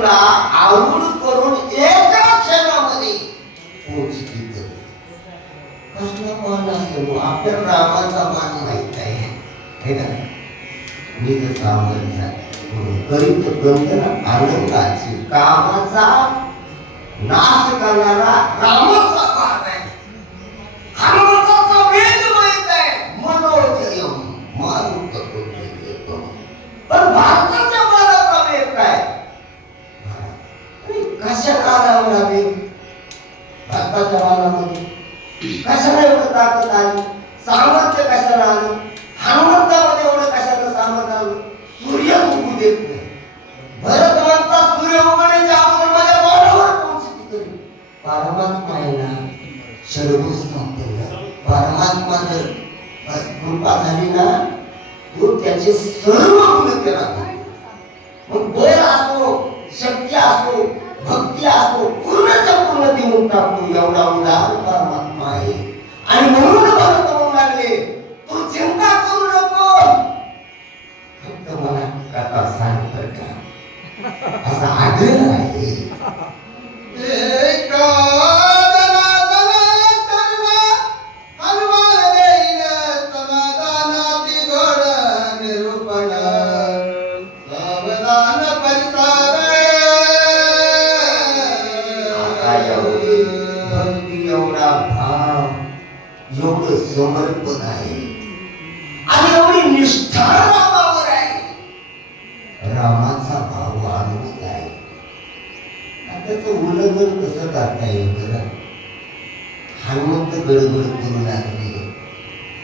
तुला आवड करून एका क्षणामध्ये पोचती कर. कसला मान असतो आपल्या रामाचा मान माहित आहे हे का नाही. मी जर सामर्थ्य करीत बंधन आनंदाची कामाचा नाश करणारा रामाचा मान आहे. हनुमंताचा वेद माहित आहे मनोजयम मारुत करुणेयकम. पण भारताच्या मानाचा वेद काय कशाला आला वेद भारताच्या मानामध्ये कशाला एवढं ताकद आली सामर्थ्य कशाला आलं हनुमंतामध्ये एवढं कशाला सामर्थ्य आलं. सूर्य उगू देत नाही. भरत म्हणता सूर्य उगवण्याच्या अगोदर माझ्या बाणावर पोहोचती करी. परमात्मा आहे ना सर्वच संपन्न परमात्मा जर कृपा झाली ना तो त्याचे सर्व गुण केला. मग बळ असो शक्ती असो भक्ती असो पूर्णच्या पूर्ण देऊन टाकतो एवढा उदार परमात्मा आहे. आणि म्हणून भरत म्हणू लागले तू चिंता करू नको फक्त मला कथा सांग कर का असा आग्रह आहे. एवढं समर्पण आहे आणि एवढी निष्ठा रामावर आहे. रामाचा भाव अनुभव आहे. त्याचं उल्लंघन कसं करता येईल बरं. हनुमंत गडबड करू लागले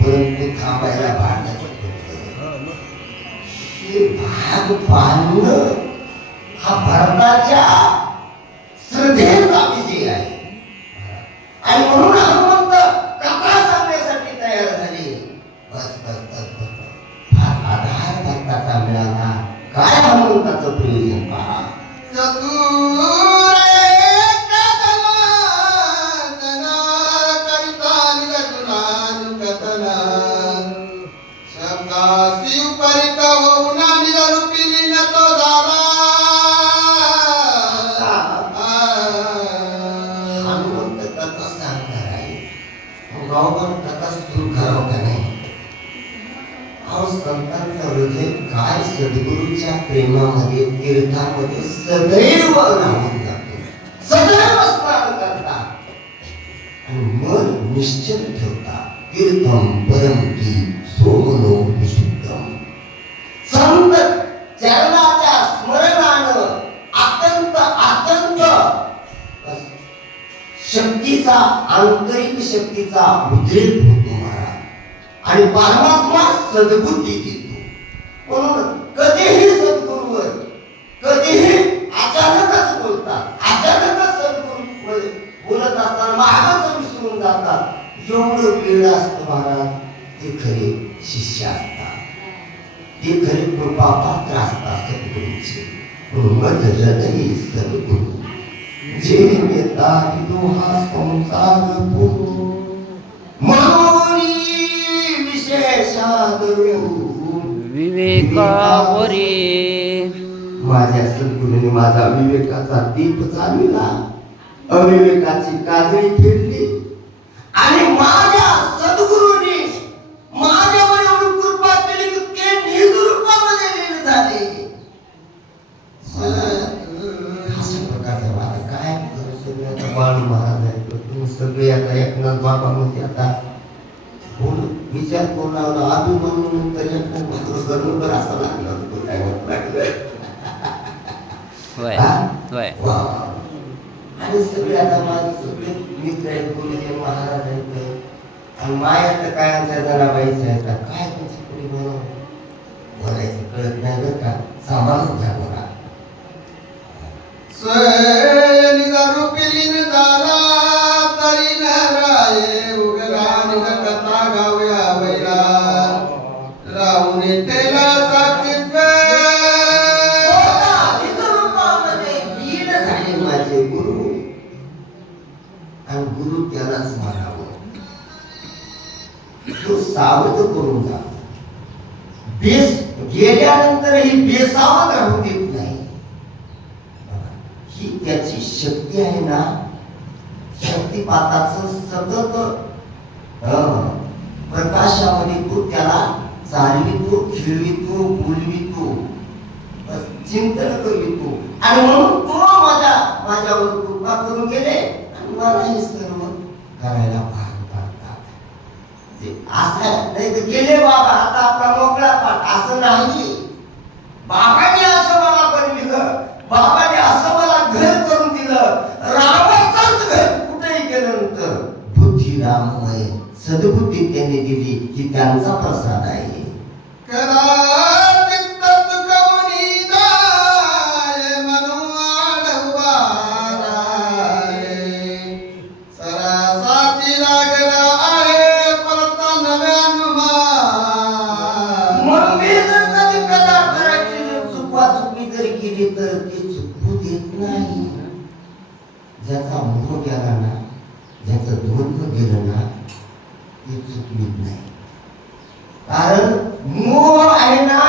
परंतु थांबायला भांडायचं हे भाग पाहणं हा भारताच्या श्रद्धेचा विजय आहे. आणि म्हणून हनुमंत कथा सांगण्यासाठी तयार झाले. बस बस बस बस आधार भक्ताचा मिळाला. काय हनुमंताचं प्रयोजन पहा. संतांचं हृदय काय सद्गुरूच्या प्रेमामध्ये तीर्थामध्ये सदैव राहून जातो. सदैव स्नान करतात आणि मन निश्चल ठेवतात. तीर्थम परम की सोमनो विशुद्धम. संत चरणाच्या स्मरणानं अत्यंत अत्यंत शक्तीचा आंतरिक शक्तीचा उद्रेक होतो महाराज. आणि परमात्मा सद्बुद्धी देतो. म्हणून कधीही सद्गुरूवर कधीही अचानकच बोलतात. अचानकच सद्गुरू बोलत असताना मागच विसरून जातात. एवढं वेळ असतं महाराज. ते खरे शिष्य असतात. ते खरे कृपापात्र असतात सद्गुरूचे. मज हृदयी सद्गुरू जे नेता हा संसार पुरू म्हणून विवेकावरी माझ्या सद्गुरूने माझा विवेकाचा दीप चालविला. अविवेकाची काजळी फेडली आणि माझ्या सद्गुरूंनी माझ्यावर एवढी कृपा केली की ते निजरूपामध्ये लीन झाले. अशा प्रकारचा माझा काय बाळ महाराज आहे. तुम्ही सगळे आता एकनाथ बाबा म्हणजे आता विचार करून लावला अभिमानूनंतर करणं असं लागलं. आणि सगळे आता माझे सगळे मित्र आहेत गुरुजी महाराज आहेत आणि माया तर काय आमच्या जनाबाईचं आहेत. काय त्यांची पुढे बोलायचं कळत नाही बरं का. सांभाळून घ्या बघा. गुरु त्यालाच मानावं. तो सावध करून जा. बेस गेल्यानंतरही बेसावध राहू देत नाही. ही त्याची शक्ती आहे ना, शक्तिपाताचं सतत प्रकाशामध्ये तो त्याला चालवितो, खेळवितो, बोलवितो, चिंतन करवितो. आणि म्हणून तो माझ्यावर कृपा करून गेले आणि मला हे सर्व करायला भाग पाडतात. असं नाही तर गेले बाबा आता आपला मोकळा पाठ, असं नाही. बाबाने असं मला बनविलं, बाबाने असं मला घर करून दिलं. रामाचंच घर कुठेही गेल्यानंतर बुद्धी राममय सद्बुद्धी त्यांनी दिली की त्यांचा प्रसाद आहे. तर ते चुकू देत नाही. ज्याचा मोह गेला ना, ज्याचं द्वंद्व गेलं ना, ते चुकवीत नाही. कारण मोह आहे ना,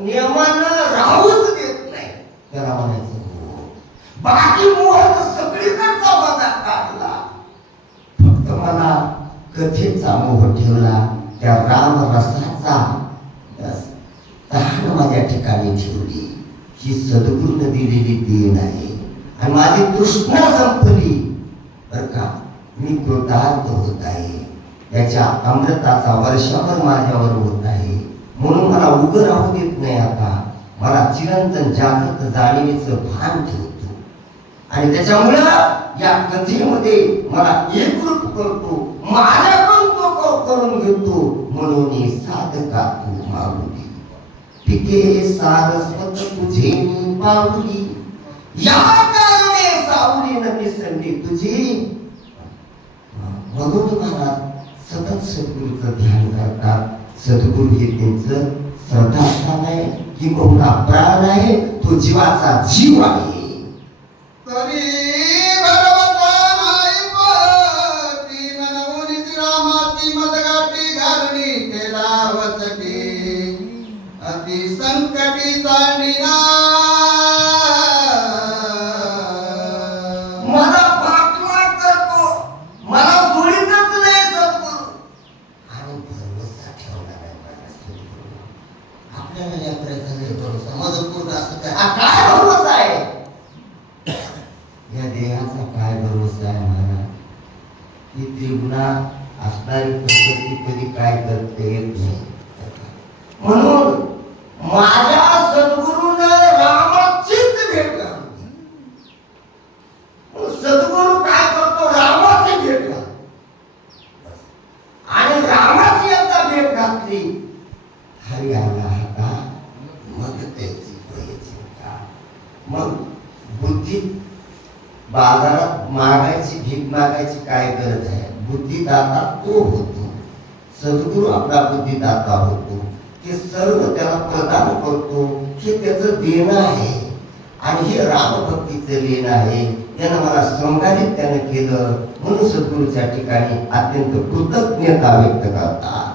नियमानं राहूच देत नाही. त्याला म्हणायचं मोह. बाकी मोह तर सगळीकडचा मजा काढला, फक्त मला कथेचा मोह ठेवला, त्या राम रसाचा तहान माझ्या ठिकाणी ठेवली. ही सद्गुरूने दिलेली देण आहे. आणि माझी तृष्णा संपली बर का, मी कृतार्थ होत आहे. याच्या अमृताचा वर्षावर माझ्यावर होत आहे. म्हणून मला उभं राहू देत नाही. आता मला चिरंतन जागृत जाणीवेचं भान ठेवतो आणि त्याच्यामुळं या कथेमध्ये मला एकरूप करतो, माझ्याकडून तो करून घेतो. म्हणून साधका तू मागुली, पिके सारस्वत तुझे मी पावली, या कारणे सावली न मिसळली तुझी. म्हणून मला सतत सद्गुरूचं ध्यान करतात. सद्गुरू हे त्यांचं श्रद्धास्थान आहे, किंबहुना प्राण आहे, तो जीवाचा जीव आहे. संकटी सांडिना मला पाठलाग करतो, मला सोडीतच नाही सद्गुरू. आणि भरवसा ठेवला नाही माझ्या सद्गुरू. आपल्याला या प्रयत्नाने भरोसा मदतपूर्ण असं काय भरोसा आहे? या देहाचा काय भरोसा आहे महाराज? ही त्रिगुणात असणारी प्रकृती कधी काय करते येत नाही. म्हणून माझ्या सद्गुरूने रामाचीच भेट घालली. सद्गुरू काय करतो? रामाची भेट घालतो. आणि रामाची एकदा भेट घातली, हरी आला आता, मग त्याची चिंता. मग बुद्धी बाजारात मागायची, भीक मागायची काय गरज आहे? बुद्धिदाता तो होतो, सद्गुरू आपला बुद्धिदाता होतो. ते सर्व त्याला प्रदान करतो. हे त्याचं देणं आहे आणि हे रामभक्तीचं लेणं आहे. त्यानं मला शृंगारित त्यानं केलं, म्हणून सद्गुरूच्या ठिकाणी अत्यंत कृतज्ञता व्यक्त करतात.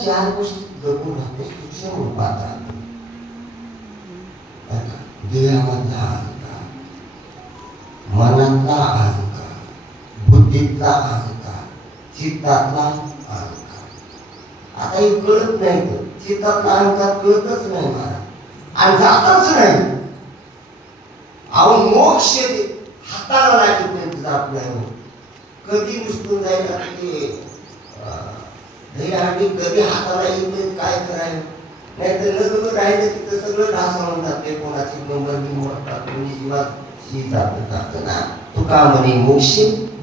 चार गोष्टी जगून राहतो सूक्ष्म रूपात राहतो. देहामधला अहंकार, मनातला अहंकार, बुद्धीतला अहंकार, चित्तातला अहंकार. आता हे कळत नाही, तर चित्तातला अहंकार कळतच नाही मला आणि जातच नाही. अहो मोक्ष हाताला लागेपर्यंत जात नाही. कधी नुसतून जायला कधी हाताला येईल काय करायला, नाही तर लग्न राहिलं तिथं सगळं ढासळून जाते. कोणाची नंबर मोडतात, कोणी जीवात जात ना. तुका म्हणे मोक्ष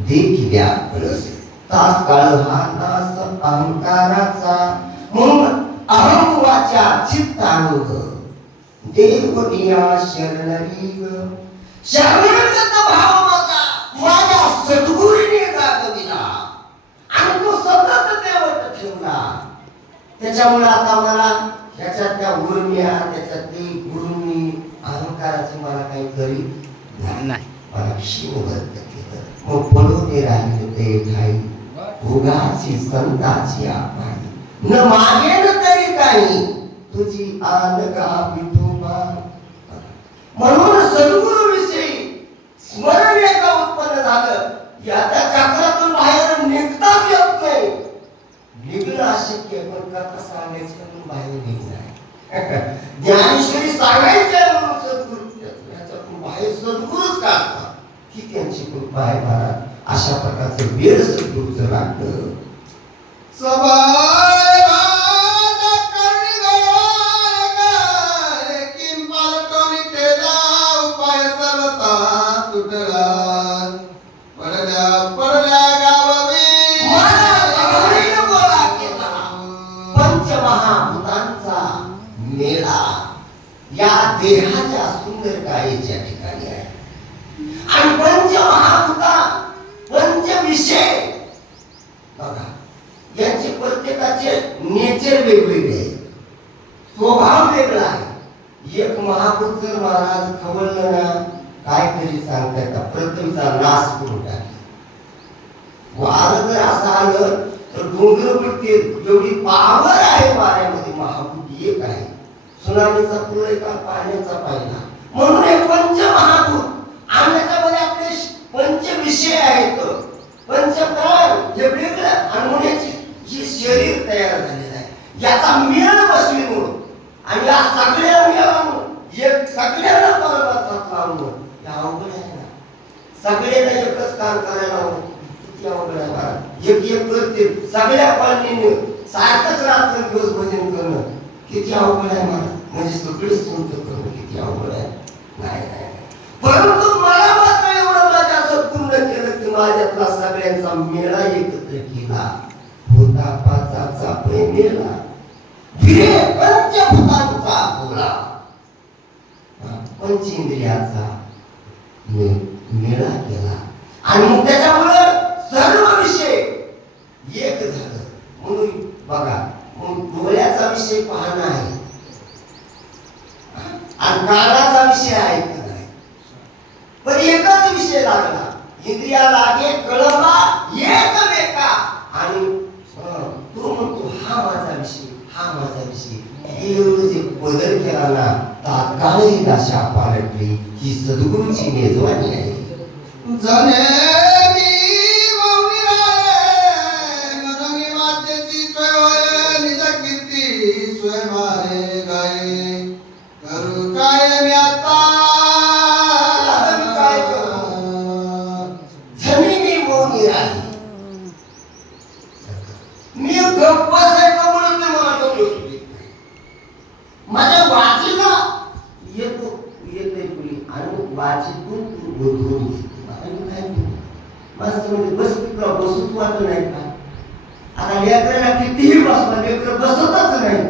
देखिल्या कळस तात्काळ हा नास अहंकाराचा. म्हणून अहंवाच्या चित्तांग देवनिया शरणरी शरणागत भाव माझ्या सद्गुरूने दाखविला आणि तो सतत ठेवला. त्याच्यामुळे आता मला या त्याच्यातल्या उर्म्या, त्याच्यातली गुरुमी अहंकाराची मला काही करी नाही. मला शिवबद्ध केलं. मग पळून राहिले ते ठाई उगाची संताची आपाणी न मागेन तरी काही तुझी आन का विठोबा. म्हणून सद्गुरु विषयी स्मरण एका उत्पन्न झालं. याच्या चक्रातून बाहेर निघताच येत नाही. निघणं अशक्य, पण कथा सांगायची म्हणून बाहेर निघणार. ज्ञानेश्वरी सांगायची म्हणून सद्गुरु याच्यातून बाहेर सद्गुरुच काढतात. ही त्यांची कृपा आहे महाराज. अशा प्रकारचं वेळ सद्गुरूचं लागतं. पंचमहाभूतांचा मेळा या देहाच्या सुंदर काळीच्या ठिकाणी आहे. आणि पंचमहाभूता पंचविषय बघा, यांचे प्रत्येकाचे नेचर वेगवेगळे आहे, स्वभाव वेगळा आहे. एक महाभूत जर महाराज खवळलं ना, काय तरी सांगतात का पृथ्वीचा नाश करून टाकला. वारं जर असं आलं तर डोंगर पडते. एवढी पावर आहे वाऱ्यामध्ये. महाभूत एक आहे. सुनामीचा पूर एका पाण्याचा पाहिला. म्हणून हे पंचमहाभूत आणि याच्यामध्ये आपले पंचविषय आहेत. पंचप्राण हे वेगळं आणि मुलाची जी शरीर तयार झालेलं आहे. याचा मेळ बसल्यामुळं आणि या सगळ्या मेळामुळं एक सगळ्यांना परमार्थात लावणं हे अवघड आहे ना. सगळ्यांना एकच काम करायला हवं. किती अवघड आहे महाराज. एक एक करते सगळ्या कॉलनीने सारखंच रात्र दिवस भजन करणं किती अवघड आहे महाराज. म्हणजे सगळेच तुमचं करणं किती अवघड आहे. नाही, परंतु मला मात्र एवढं माझ्या पूर्ण केलं की माझ्यातला सगळ्यांचा मेळा एकत्र केला. होता पाचाचा प्रेमेला फिरे पंचभूतांचा बोला, पंचेंद्रियाचा मेळा केला. आणि मग त्याच्यामुळे सर्व विषय एक झालं. म्हणून बघा, मग डोळ्याचा विषय पाहणं आहे आणि कानाचा विषय आहे का नाही, पण एकच विषय लागला. इंद्रिया लागे कळवा एक वेका. आणि तो म्हणतो हा माझा विषय, हा माझा विषय. एवढं जे बदल केला ना, तात्काळ ही दशा पालटली. ही सद्गुरूची मेजवानी आहे. मी गप्प बसायचं म्हणून ते मला डोकं सुचत नाही. माझ्या वाचीला येते पुढे आणि वाचीतून बोधून घेतो. आता मी काय करू? माणसं म्हणजे बसूच वाटत नाही का? आता लेकरांना कितीही बसला, लेकर बसतच नाही.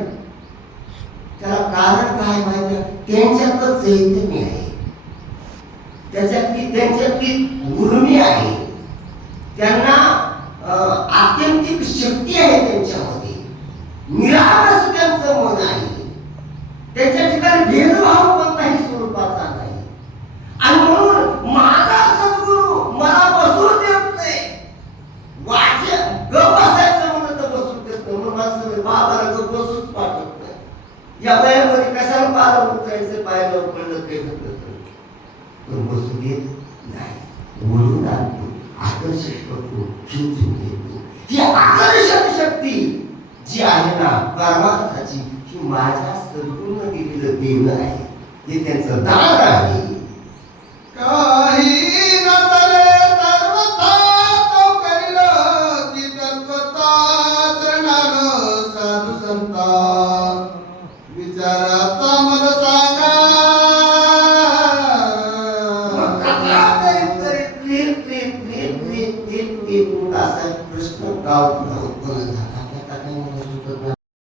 त्याला कारण काय माहिती? त्यांच्यातच चैतन्य आहे, त्यांच्यातली उर्मी आहे, त्यांना आत्यंतिक शक्ती आहे त्यांच्यामध्ये. निरागस त्यांचं मन आहे. त्यांच्या ठिकाणी भेदभाव कोणताही स्वरूपाचा नाही. आणि म्हणून माझा सद्गुरू मला बसू देत नाही. वाचे गप बसायचं म्हणून तर बसू देत नाही. म्हणून माणसं बाबाला गप बसूच पाठवत नाही. या वयामध्ये कशाला पाला उतरायचं, पायाला उकळलं काही होत पण बसू देत नाही. वळून आणतो, आकर्षित करतो, खेचून घेतो. ही आकर्षण शक्ती जी आहे ना परमार्थाची, ही माझ्या सद्गुरूने दिलेलं देणं आहे. हे त्यांचं दान आहे. काही